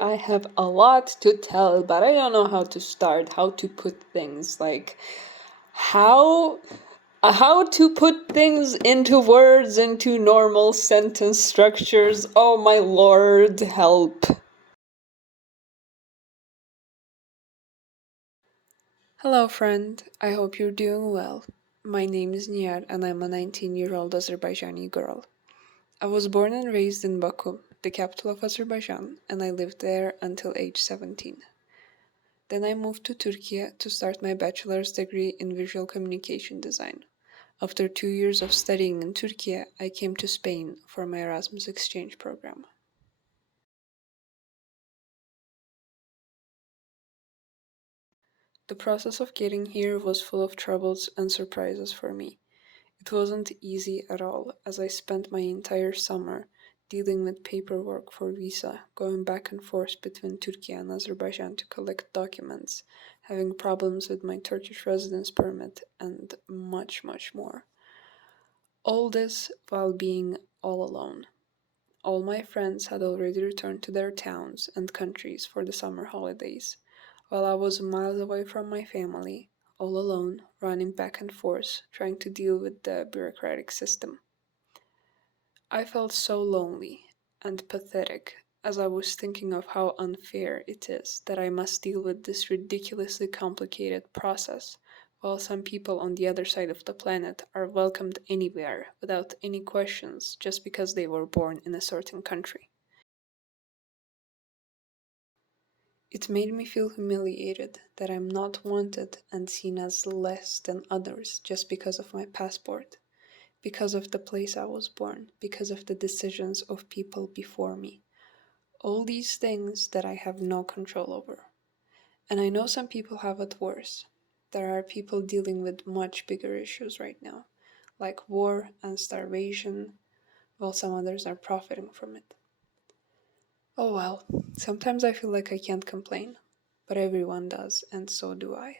I have a lot to tell, but I don't know how to start, how to put things like how how to put things into words, into normal sentence structures. Oh my lord, help. Hello friend, I hope you're doing well. My name is Niyar and I'm a 19-year-old Azerbaijani girl. I was born and raised in Baku, the capital of Azerbaijan, and I lived there until age 17. Then I moved to Turkey to start my bachelor's degree in visual communication design. After 2 years of studying in Turkey, I came to Spain for my Erasmus exchange program. The process of getting here was full of troubles and surprises for me. It wasn't easy at all, as I spent my entire summer dealing with paperwork for visa, going back and forth between Turkey and Azerbaijan to collect documents, having problems with my Turkish residence permit, and much, much more. All this while being all alone. All my friends had already returned to their towns and countries for the summer holidays, while I was miles away from my family, all alone, running back and forth, trying to deal with the bureaucratic system. I felt so lonely and pathetic as I was thinking of how unfair it is that I must deal with this ridiculously complicated process, while some people on the other side of the planet are welcomed anywhere without any questions just because they were born in a certain country. It made me feel humiliated that I'm not wanted and seen as less than others just because of my passport, because of the place I was born, because of the decisions of people before me. All these things that I have no control over. And I know some people have it worse. There are people dealing with much bigger issues right now, like war and starvation, while some others are profiting from it. Oh well, sometimes I feel like I can't complain, but everyone does, and so do I.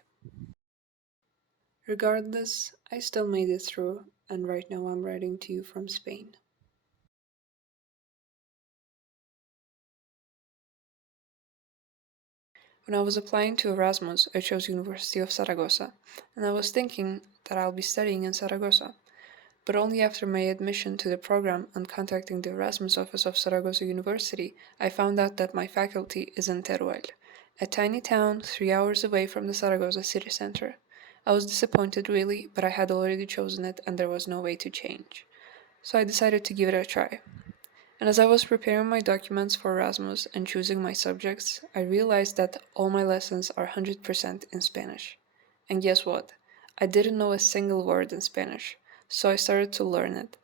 Regardless, I still made it through, and right now I'm writing to you from Spain. When I was applying to Erasmus, I chose University of Saragossa, and I was thinking that I'll be studying in Saragossa. But only after my admission to the program and contacting the Erasmus office of Saragossa University, I found out that my faculty is in Teruel, a tiny town 3 hours away from the Saragossa city center. I was disappointed really, but I had already chosen it and there was no way to change. So I decided to give it a try. And as I was preparing my documents for Erasmus and choosing my subjects, I realized that all my lessons are 100% in Spanish. And guess what? I didn't know a single word in Spanish, so I started to learn it.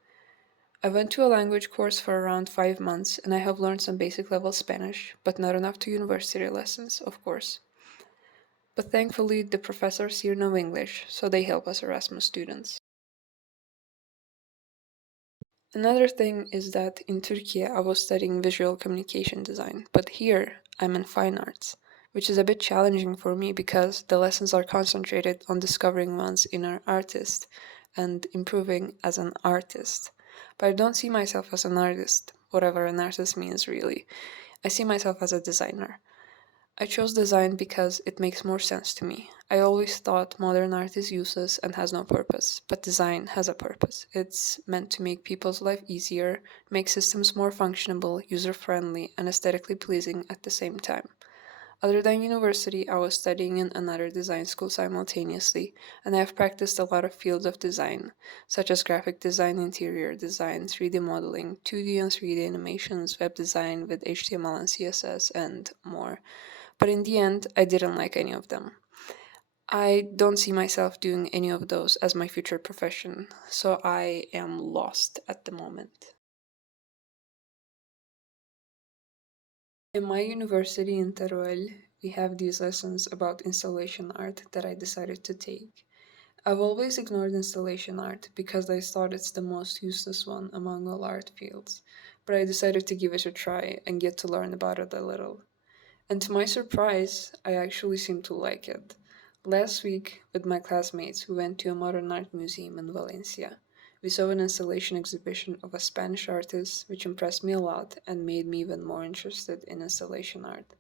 I went to a language course for around 5 months and I have learned some basic level Spanish, but not enough to university lessons, of course. But thankfully, the professors here know English, so they help us Erasmus students. Another thing is that in Turkey I was studying visual communication design, but here I'm in fine arts, which is a bit challenging for me because the lessons are concentrated on discovering one's inner artist and improving as an artist. But I don't see myself as an artist, whatever an artist means really. I see myself as a designer. I chose design because it makes more sense to me. I always thought modern art is useless and has no purpose, but design has a purpose. It's meant to make people's life easier, make systems more functional, user-friendly, and aesthetically pleasing at the same time. Other than university, I was studying in another design school simultaneously, and I have practiced a lot of fields of design, such as graphic design, interior design, 3D modeling, 2D and 3D animations, web design with HTML and CSS, and more. But in the end, I didn't like any of them. I don't see myself doing any of those as my future profession, so I am lost at the moment. In my university in Teruel, we have these lessons about installation art that I decided to take. I've always ignored installation art because I thought it's the most useless one among all art fields, but I decided to give it a try and get to learn about it a little. And to my surprise, I actually seem to like it. Last week, with my classmates, we went to a modern art museum in Valencia. We saw an installation exhibition of a Spanish artist, which impressed me a lot and made me even more interested in installation art.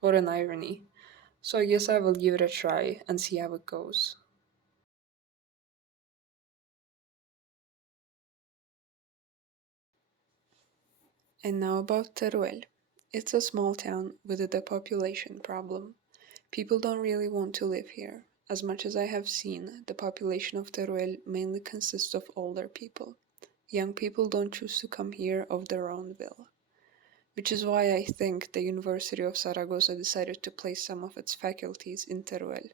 What an irony. So I guess I will give it a try and see how it goes. And now about Teruel. It's a small town with a depopulation problem. People don't really want to live here. As much as I have seen, the population of Teruel mainly consists of older people. Young people don't choose to come here of their own will. Which is why I think the University of Zaragoza decided to place some of its faculties in Teruel.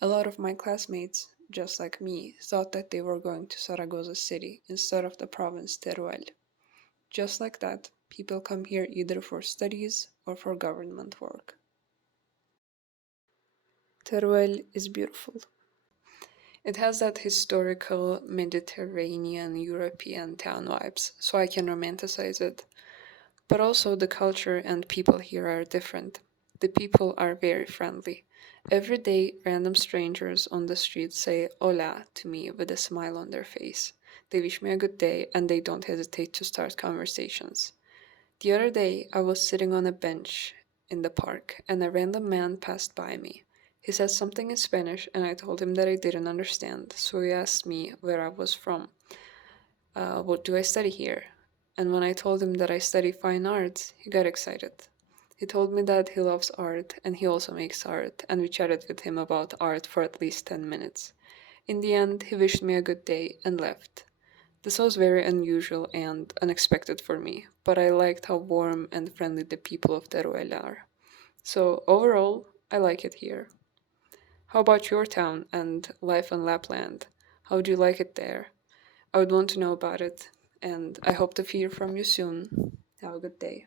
A lot of my classmates, just like me, thought that they were going to Zaragoza city instead of the province Teruel. Just like that, people come here either for studies or for government work. Teruel is beautiful. It has that historical Mediterranean European town vibes, so I can romanticize it. But also the culture and people here are different. The people are very friendly. Every day, random strangers on the street say hola to me with a smile on their face. They wish me a good day and they don't hesitate to start conversations. The other day, I was sitting on a bench in the park and a random man passed by me. He said something in Spanish and I told him that I didn't understand, so he asked me where I was from. What do I study here? And when I told him that I study fine arts, he got excited. He told me that he loves art and he also makes art, and we chatted with him about art for at least 10 minutes. In the end, he wished me a good day and left. This was very unusual and unexpected for me, but I liked how warm and friendly the people of Teruel are. So, overall, I like it here. How about your town and life in Lapland? How do you like it there? I would want to know about it, and I hope to hear from you soon. Have a good day.